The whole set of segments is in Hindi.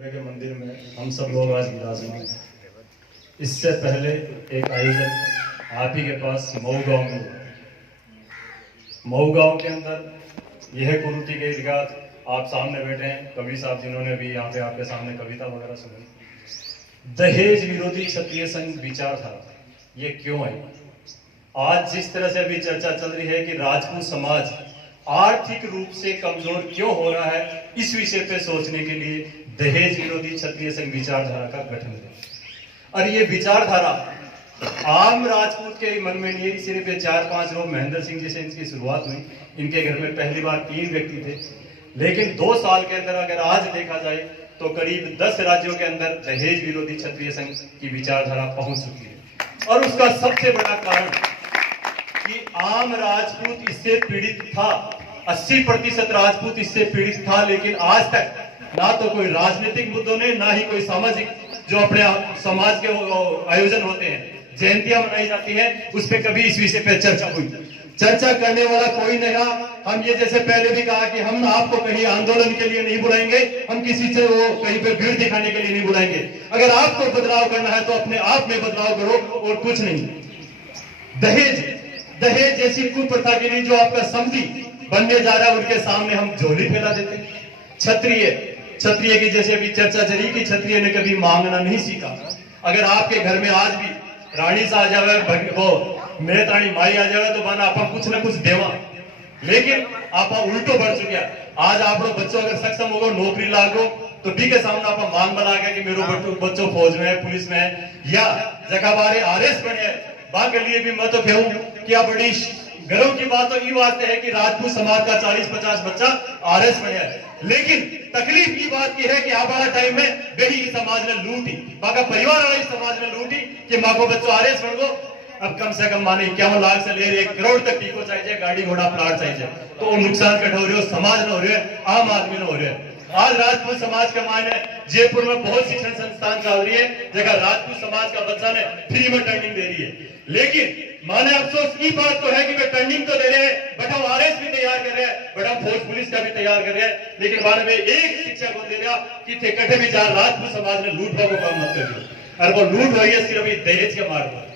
के मंदिर में हम सब लोग आज विराजमान हैं। इससे पहले एक आयोजन आप ही के पास मऊ गांव में हुआ। मऊ गांव के अंदर यह कुरीति के इर्गाद आप सामने बैठे हैं, कवि साहब जिन्होंने भी यहाँ पे आपके सामने कविता वगैरह सुनी। दहेज विरोधी क्षत्रिय संघ विचारधारा ये क्यों है? आज जिस तरह से अभी चर्चा चल रही है कि राजपूत समाज आर्थिक रूप से कमजोर क्यों हो रहा है, इस विषय पे सोचने के लिए दहेज विरोधी क्षत्रिय संघ विचारधारा का गठन किया। और ये विचारधारा आम राजपूत के मन में नहीं, सिर्फ 4-5 लोग महेंद्र सिंह जी से इनकी शुरुआत हुई। इनके घर में पहली बार 3 व्यक्ति थे, लेकिन 2 साल के अंदर अगर आज देखा जाए तो करीब 10 राज्यों के अंदर दहेज विरोधी क्षत्रिय संघ की विचारधारा पहुंच चुकी है। और उसका सबसे बड़ा कारण कि आम राजपूत इससे पीड़ित था, 80% राजपूत इससे पीड़ित था, लेकिन आज तक ना तो कोई राजनीतिक मुद्दों ने, ना ही कोई सामाजिक जो अपने समाज के आयोजन होते हैं, जयंतियां मनाई जाती हैं, उस पर कभी इस विषय पे चर्चा हुई। चर्चा करने वाला कोई नहीं रहा। हम ये जैसे पहले भी कहा कि हम आपको कहीं आंदोलन के लिए नहीं बुलाएंगे, हम किसी से वो कहीं पे भीड़ दिखाने के लिए नहीं बुलाएंगे। अगर आपको बदलाव करना है तो अपने आप में बदलाव करो और कुछ नहीं। दहेज जैसी कुप्रथा के लिए जो आपका समझी बनने जा रहा है, उनके सामने हम झोली फैला देते हैं। क्षत्रिय की जैसे अभी चर्चा चली कि क्षत्रिय ने कभी मांगना नहीं सीखा। अगर आपके घर में आज भी रानी सा आ जावे, वो मेहत रानी माई आ जावे, तो माना आप कुछ ना कुछ देवा, लेकिन आप उल्टो बढ़ चुके। आज आप लोग बच्चों अगर सक्षम होगा, नौकरी लागो, तो भी के सामने आप मांग बना गया कि मेरे बच्चों फौज में है, पुलिस में है, या जगह बारे आरएस बने। बात के लिए भी मैं तो कहूं कि आप बड़ी गर्व की बात तो ये बात है कि राजपूत समाज का 40-50 बच्चा आरएस में है। लेकिन तकलीफ की बात यह है कि आप वाला टाइम में बेही समाज ने लूटी, बाका परिवार वाला समाज ने लूटी कि माँ को बच्चों आरएस बन गो। अब कम से कम माने 51 लाख से ले 1 करोड़ तक टीको चाहिए, गाड़ी घोड़ा प्लाट चाहिए, तो नुकसान कट हो रहे हो, समाज में हो रहे है, आम आदमी में हो रहे है। आज राजपूत समाज के मायने जयपुर में बहुत शिक्षण संस्थान चल रही है, जगह राजपूत समाज का बच्चा ने फ्री में ट्रेनिंग दे रही है। लेकिन माने अफसोस की बात तो है कि वे ट्रेनिंग तो दे रहे हैं, बट हम आरएस भी तैयार कर रहे हैं, बट हम फौज पुलिस का भी तैयार कर रहे हैं, लेकिन माने में एक शिक्षा को दे रहा कि थे कटे भी जा राजपूत समाज ने लूट को काम मत करिए। और वो लूट हो रही है सिर्फ दहेज के मार्ग पर।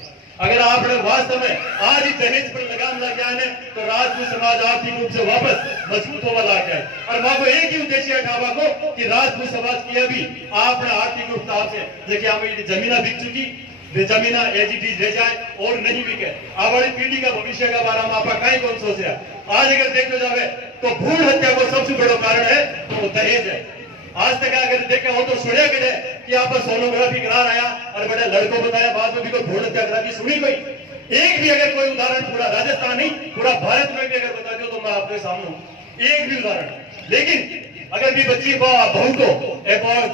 अगर आप वास्तव में आज ही दहेज पर लगाम लग जाए तो राजपूत समाज आर्थिक रूप से वापस मजबूत होगा लग जाए। और माँ को एक ही उद्देश्य है ठावा को कि राजपूत समाज की अभी आपने आर्थिक रूप से देखिए हमें जमीना बिक चुकी, जमीना एजीटी ले जाए और नहीं बिके। आवाड़ी पीढ़ी का भविष्य का बारे में आपका कहीं कौन सोच रहा। आज अगर देखो जावे तो भ्रूण हत्या को सबसे बड़ा कारण है तो दहेज है। आज तक अगर देखा हो तो सुने गए कि आप सोनोग्राफी करा रहा और बड़े लड़कों बताया, बाद में भी कोई भ्रूण हत्या करा दी, सुनी कोई एक भी अगर कोई उदाहरण पूरा राजस्थान नहीं पूरा भारत में भी अगर बता दो तो मैं आपके सामने एक भी उदाहरण। लेकिन अगर भी बच्ची बहू को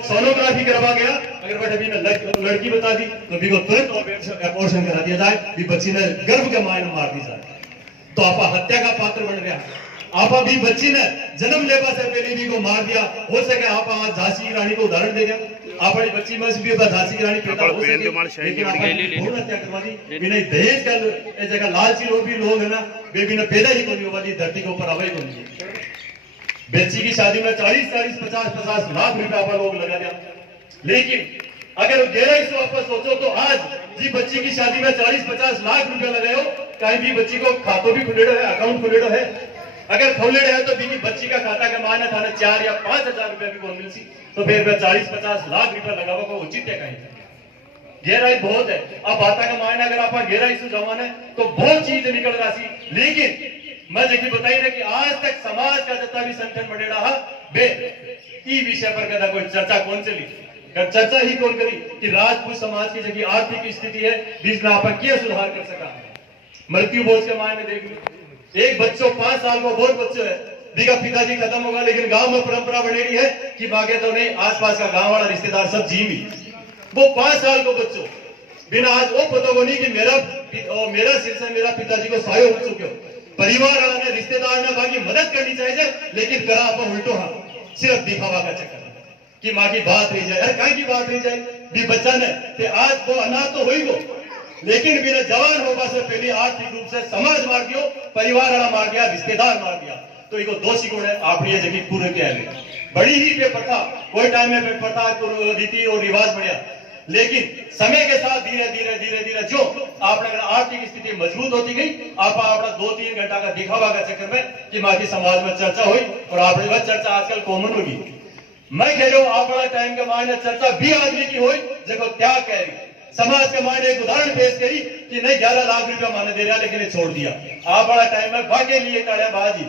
सोनोग्राफी करवा गया, अगर बट अभी लड़की बता दी तो भी को तुरंत अबॉर्शन करा दिया जाए, भी बच्ची ने गर्भ के मायने मार दी जाए, तो आप हत्या का पात्र बन गया। आप अभी बच्ची ने जन्म लेवा से पहले भी को मार दिया। हो सके आप झांसी की रानी को उदाहरण दे दिया, आप बच्ची में से भी झांसी की रानी पैदा हो सके, लेकिन आप हत्या करवा दी। बिना दहेज का जगह लालची लोग भी लोग है ना, वे बिना पैदा ही नहीं वाली धरती के ऊपर आवाई नहीं। बेची की शादी में 40-50 लाख रुपया आप लोग लगा दिया। लेकिन अगर गहराई से वापस सोचो तो आज जी बच्ची की शादी में 40-50 लाख रुपया लगाए हो, कहीं भी बच्ची को खातों भी खुलेड़ो है, अकाउंट खुलेड़ो है। अगर खोले है तो भी बच्ची का खाता का मायना था 4 या 5 हजार रुपया भी मिल सी, तो फिर 40-50 लाख रुपया लगावा को उचित है। कहीं गहराई बहुत है। अब बाता का मायना अगर आप गहराई से जमाना है तो बहुत चीज निकल रहा सी। लेकिन मैं देखिए बताई ना कि आज तक समाज का जितना भी संगठन बने रहा बे ई विषय पर कदा कोई चर्चा कौन चली, चर्चा ही कौन करी कि राजपूत समाज की जगह आर्थिक स्थिति है, बीच में आप क्या सुधार कर सका। मृत्यु बोझ के मायने देख लो, एक बच्चों 5 साल को बहुत बच्चों है, बीका पिताजी खत्म होगा, लेकिन गांव में परंपरा बनी रही है कि बागे तो नहीं, आसपास का गांव वाला रिश्तेदार सब जीवी। वो 5 साल को बच्चों बिना आज वो पता को नहीं कि मेरा सिर से मेरा पिताजी को सहाय हो चुके हो। परिवार वाला ने रिश्तेदार ने बाकी मदद करनी चाहिए, लेकिन करा आप उल्टो हाँ सिर्फ दिखावा का चक्कर कि माँ की बात रही जाए। अरे कहीं की बात रही जाए भी बच्चा ने आज वो अनाथ तो हुई वो, लेकिन बिना जवान होगा से पहले आर्थिक रूप से समाज मार दियो, परिवार वाला मार दिया, रिश्तेदार मार दिया, तो इको दोषी गुण है आप ये जगह पूरे क्या है। बड़ी ही बेप्रथा, कोई टाइम में बेप्रथा रीति और रिवाज बढ़िया, लेकिन समय के साथ धीरे धीरे धीरे धीरे जो आपने आर्थिक स्थिति मजबूत होती गई, आप अपना 2-3 घंटा का दिखावा का चक्कर में कि माँ की समाज में चर्चा हुई और आपने वह चर्चा आजकल कॉमन होगी। मैं कह रहा हूं आप बड़ा टाइम के मायने चर्चा भी आदमी की हुई देखो क्या कह रही समाज के मायने एक उदाहरण पेश करी कि नहीं 11 लाख रुपया माने दे रहा लेकिन ये छोड़ दिया। आप बड़ा टाइम में भागे लिए ताड़े बाजी,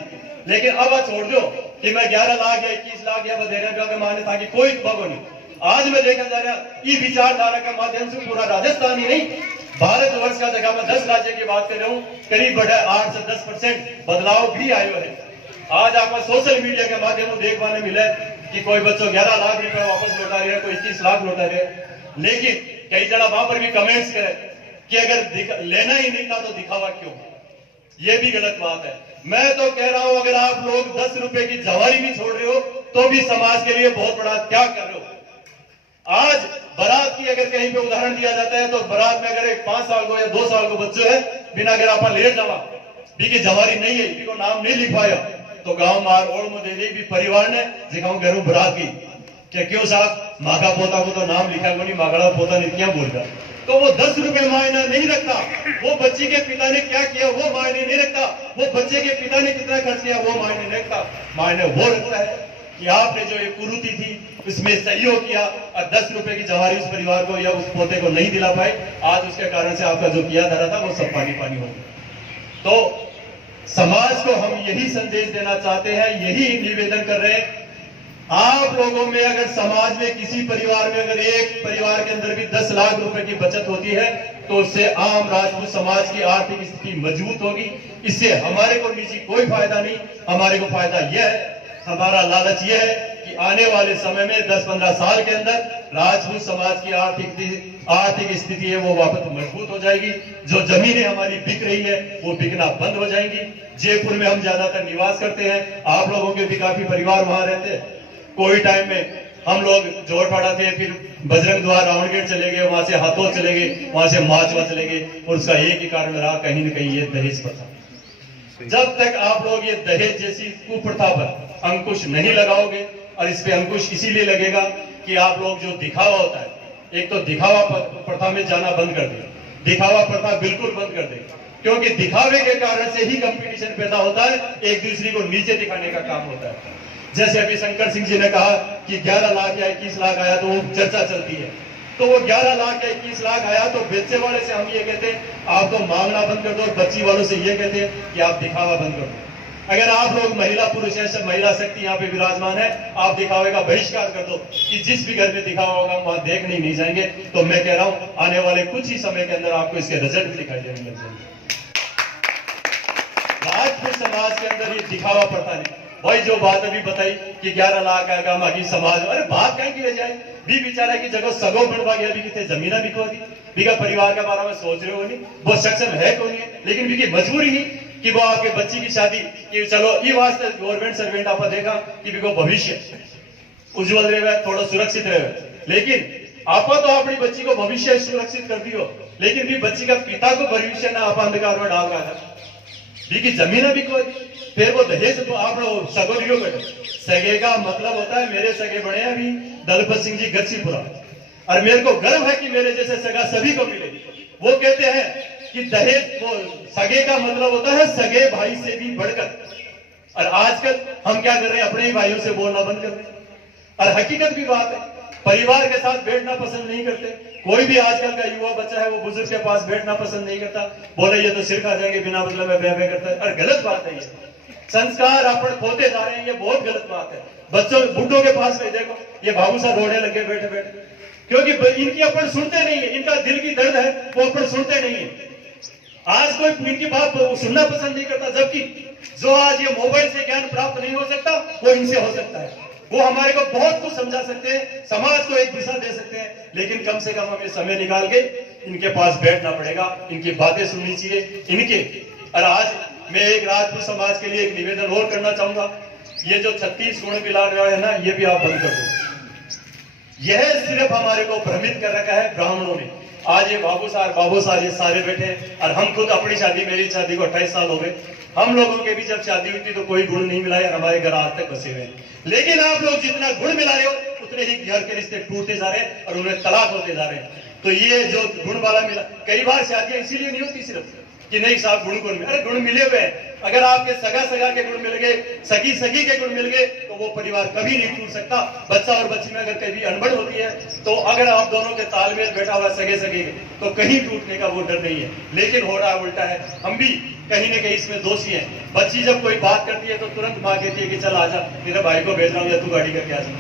लेकिन अब छोड़ दो कि मैं 11 लाख या 21 लाख या दे रहे के माने ताकि कोई भगो नहीं। आज में देखा जा रहा ये विचारधारा के माध्यम से पूरा राजस्थान ही नहीं भारतवर्ष का जगह में 10 राज्य की बात कर रहा हूँ, करीब बढ़ा 8 से 10% बदलाव भी आयो है। आज आपको सोशल मीडिया के माध्यम से देखने मिले कि कोई बच्चों 11 लाख रुपए वापस लौटा रहे हैं, कोई 21 लाख लौटा रहे हैं, लेकिन कई जगह वहां पर भी कमेंट्स करे कि अगर लेना ही नहीं था तो दिखावा क्यों, ये भी गलत बात है। मैं तो कह रहा हूं अगर आप लोग 10 रुपए की जवारी भी छोड़ रहे हो तो भी समाज के लिए बहुत बड़ा त्याग कर रहे हो। आज बारात की अगर कहीं पे उदाहरण दिया जाता है तो बारात में अगर एक 5 साल को या 2 साल को बच्चे है बिना अगर आप लेट जावा भी जवारी नहीं है भी को नाम नहीं लिखवाया तो गांव मार ओढ़ में दे दी भी परिवार ने दिखाऊं घरों बारात की क्या क्यों साहब मागा पोता को तो नाम लिखा को नहीं मागड़ा पोता ने क्या बोल रहा, तो वो 10 रुपए मायना नहीं रखता, वो बच्चे के पिता ने क्या किया वो मायने नहीं रखता, वो बच्चे के पिता ने कितना खर्च किया वो मायने नहीं रखता। मायने वो रखता है कि आपने जो एक कुरीति थी उसमें सहयोग किया और 10 रुपए की जवारी उस परिवार को या उस पोते को नहीं दिला पाए, आज उसके कारण से आपका जो किया धरा था वो सब पानी पानी हो गया। तो समाज को हम यही संदेश देना चाहते हैं, यही निवेदन कर रहे हैं, आप लोगों में अगर समाज में किसी परिवार में अगर एक परिवार के अंदर भी 10 लाख रुपए की बचत होती है तो उससे आम राजपूत समाज की आर्थिक स्थिति मजबूत होगी। इससे हमारे को निजी कोई फायदा नहीं, हमारे को फायदा यह है, हमारा लालच यह है कि आने वाले समय में 10-15 साल के अंदर राजपूत समाज की आर्थिक स्थिति है वो वापस मजबूत हो जाएगी। जो जमीनें हमारी बिक रही है वो बिकना बंद हो जाएंगी। जयपुर में हम ज्यादातर निवास करते हैं, आप लोगों के भी काफी परिवार वहां रहते हैं। कोविड टाइम में हम लोग जोड़ पड़ा थे, फिर बजरंग द्वार रावण गेट चले गए, वहां से हाथों चले गए, वहां से माचवा चले गए और उसका एक ही कारण रहा कहीं न कहीं ये दहेज प्रथा। जब तक आप लोग ये दहेज जैसी कुप्रथा पर अंकुश नहीं लगाओगे, और इस पे अंकुश इसीलिए लगेगा कि आप लोग जो दिखावा होता है, एक तो दिखावा प्रथा में जाना बंद कर दे, दिखावा प्रथा बिल्कुल बंद कर दे, क्योंकि दिखावे के कारण से ही कंपटीशन पैदा होता है, एक दूसरे को नीचे दिखाने का काम होता है। जैसे अभी शंकर सिंह जी ने कहा कि 11 लाख या 21 लाख आया तो वो चर्चा चलती है, तो वो 11 लाख या 21 लाख आया तो बेचे वाले से हम ये कहते हैं आप तो मांगना बंद कर दो, और बच्ची वालों से ये कहते हैं कि आप दिखावा बंद कर दो। अगर आप लोग महिला पुरुष है, सब महिला शक्ति यहाँ पे विराजमान है, आप दिखावे का बहिष्कार कर दो कि जिस भी घर में दिखावा होगा हम वहां देखने नहीं जाएंगे। तो मैं कह रहा हूं आने वाले कुछ ही समय के अंदर आपको इसके रिजल्ट दिखाई देने लग जाएंगे। राजपूत समाज के अंदर ये दिखावा प्रथा नहीं, भाई जो बात अभी बताई कि 11 लाख आएगा मागी समाज, अरे बात कहीं की रह जाए भी बेचारा की जगह सगो बनवा गया भी कितने जमीना बिकवा दी, बिका परिवार के बारे में सोच रहे हो नहीं, वो सक्षम है कौन है, लेकिन बिकी मजबूरी ही कि वो आपके बच्ची की शादी कि चलो ये वास्ते गवर्नमेंट सर्वेंट आपने देखा कि बिको भविष्य उज्जवल रहे, थोड़ा सुरक्षित रहे, लेकिन आप तो अपनी बच्ची को भविष्य सुरक्षित कर दियो, लेकिन भी बच्ची का पिता को भविष्य ना आप अंधकार में डाल रहा है, बिकी जमीन बिकवा दी, फिर वो दहेज तो आप लोग सगोरियो बैठे, सगे का मतलब होता है मेरे सगे बड़े हैं अभी दलपत सिंह जी गच्चीपुरा, और मेरे को गर्व है कि मेरे जैसे सगा सभी को मिले। वो कहते हैं कि दहेज वो सगे का मतलब होता है सगे भाई से भी बढ़कर, और आजकल हम क्या कर रहे हैं अपने ही भाइयों से बोलना बंद कर रहे हैं, और हकीकत भी बात है परिवार के साथ बैठना पसंद नहीं करते। कोई भी आजकल का युवा बच्चा है वो बुजुर्ग के पास बैठना पसंद नहीं करता, बोले ये तो सिर खा जाएंगे बिना मतलब में बह करता है, और गलत बात है। ये संस्कार अपन खोते जा रहे हैं, ये बहुत गलत बात है। बच्चों बुढ़ों के पास में देखो ये भावू सा रोने लगे बैठे बैठे, क्योंकि इनकी अपन सुनते नहीं है, इनका दिल की दर्द है वो अपन सुनते नहीं है। आज कोई इनकी बात सुनना पसंद नहीं करता, जबकि जो आज ये मोबाइल से ज्ञान प्राप्त नहीं हो सकता वो इनसे हो सकता है। वो हमारे को बहुत कुछ समझा सकते हैं, समाज को एक दिशा दे सकते हैं, लेकिन कम से कम हमें समय निकाल के इनके पास बैठना पड़ेगा, इनकी बातें सुननी चाहिए इनके। और आज मैं एक राजपूत समाज के लिए एक निवेदन और करना चाहूंगा, ये जो 36 गुण बिलाने वाले है ना ये भी आप बंद कर दो। यह सिर्फ हमारे को भ्रमित कर रखा है ब्राह्मणों ने आज ये बाबू साहब ये सारे बैठे हैं। और हम खुद अपनी शादी, मेरी शादी को 28 साल हो गए, हम लोगों के भी जब शादी हुई थी तो कोई गुण नहीं मिला है, हमारे घर आज तक बसे हुए हैं। लेकिन आप लोग जितना गुण मिला रहे हो उतने ही घर के रिश्ते टूटते जा रहे हैं और उन्हें तलाक होते जा रहे हैं। तो ये जो गुण वाला मिला, कई बार शादियां इसीलिए नहीं होती सिर्फ कि नहीं साहब गुण अरे गुण मिले हुए हैं। अगर आपके सगा के गुण मिल गए, सगी के गुण मिल गए, तो वो परिवार कभी नहीं टूट सकता। बच्चा और बच्ची में अगर कभी अनबन होती है तो अगर आप दोनों के तालमेल बैठा हुआ सगे तो कहीं टूटने का वो डर नहीं है। लेकिन हो रहा उल्टा है, हम भी कहीं न कहीं इसमें दोषी हैं। बच्ची जब कोई बात करती है तो तुरंत माँ कहती है कि चल आजा, तेरे भाई को भेज रहा हूँ या तू गाड़ी करके आ जा।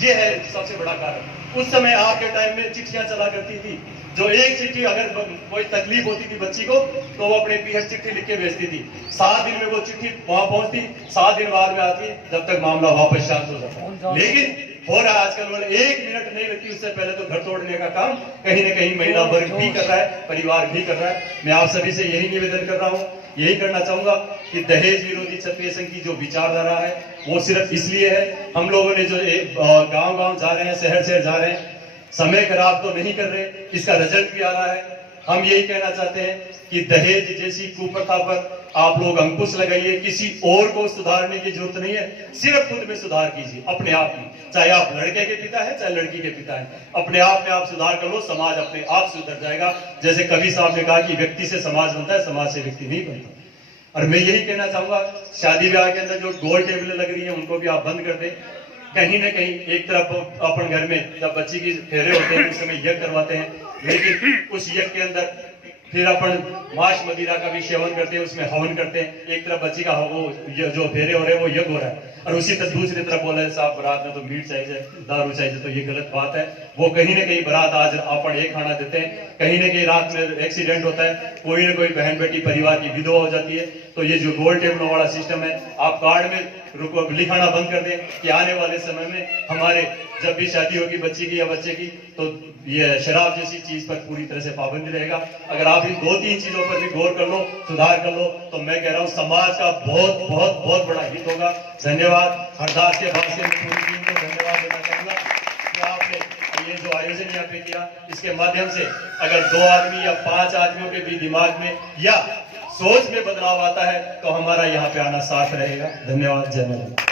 ये है सबसे बड़ा कारण। उस समय आपके टाइम में चिट्ठियां चला करती थी, जो एक चिट्ठी अगर कोई तकलीफ होती थी बच्ची को तो वो अपने पीहर चिट्ठी लिख के भेजती थी। 7 दिन में वो चिट्ठी वहां पहुंचती, 7 दिन बाद में आती, जब तक मामला वापस शांत हो जाता। लेकिन हो रहा है आजकल, 1 मिनट नहीं लगती, उससे पहले तो घर तोड़ने का काम कहीं ना कहीं महिला वर्ग भी कर रहा है, परिवार भी कर रहा है। मैं आप सभी से यही निवेदन कर रहा हूँ, यही करना चाहूंगा कि दहेज विरोधी क्षत्रिय संघ की जो विचारधारा है वो सिर्फ इसलिए है, हम लोगों ने जो गांव जा रहे हैं, शहर जा रहे हैं, समय खराब तो नहीं कर रहे, इसका रिजल्ट भी आ रहा है। हम यही कहना चाहते हैं कि दहेज जैसी कुप्रथा पर आप लोग अंकुश लगाइए। किसी और को सुधारने की जरूरत नहीं है, सिर्फ खुद में सुधार कीजिए, अपने आप में। चाहे आप लड़के के पिता है, चाहे लड़की के पिता है, अपने आप में आप सुधार कर लो, समाज अपने आप सुधर जाएगा। जैसे कवि साहब ने कहा कि व्यक्ति से समाज बनता है, समाज से व्यक्ति नहीं बनता। और मैं यही कहना चाहूंगा, शादी ब्याह के अंदर जो गोल टेबलें लग रही है उनको भी आप बंद कर दें। कहीं ना कहीं एक तरफ अपन घर में जब बच्ची की फेरे होते हैं उस समय यज्ञ करवाते हैं, लेकिन उस यज्ञ के अंदर फिर अपन मांस मदिरा का भी सेवन करते हैं, उसमें हवन करते हैं। एक तरफ बच्ची का वो जो फेरे हो रहे हैं वो यज्ञ हो रहा है, और उसी तरफ दूसरी तरफ बोला है साहब बारात में तो मीट चाहिए, दारू चाहिए, तो ये गलत बात है। वो कहीं ना कहीं बारात आज अपन एक खाना देते हैं, कहीं ना कहीं रात में एक्सीडेंट होता है, कोई ना कोई बहन बेटी परिवार की विधवा हो जाती है। तो ये जो गोल टेबलों वाला सिस्टम है, आप कार्ड में लिखाना बंद कर दें कि आने वाले समय में हमारे जब भी शादी होगी बच्ची की या बच्चे की, तो ये शराब जैसी चीज पर पूरी तरह से पाबंदी रहेगा। अगर आप इन 2-3 चीजों पर भी गौर कर लो, सुधार कर लो, तो मैं कह रहा हूँ समाज का बहुत बहुत बहुत बड़ा हित होगा। धन्यवाद। हरदास के भाषण में पूरी टीम को धन्यवाद देना चाहूंगा कि आपने ये जो आयोजन यहाँ पे किया, इसके माध्यम से अगर 2 आदमी या 5 आदमियों के भी दिमाग में या सोच में बदलाव आता है तो हमारा यहाँ पे आना साथ रहेगा। धन्यवाद। जय माता।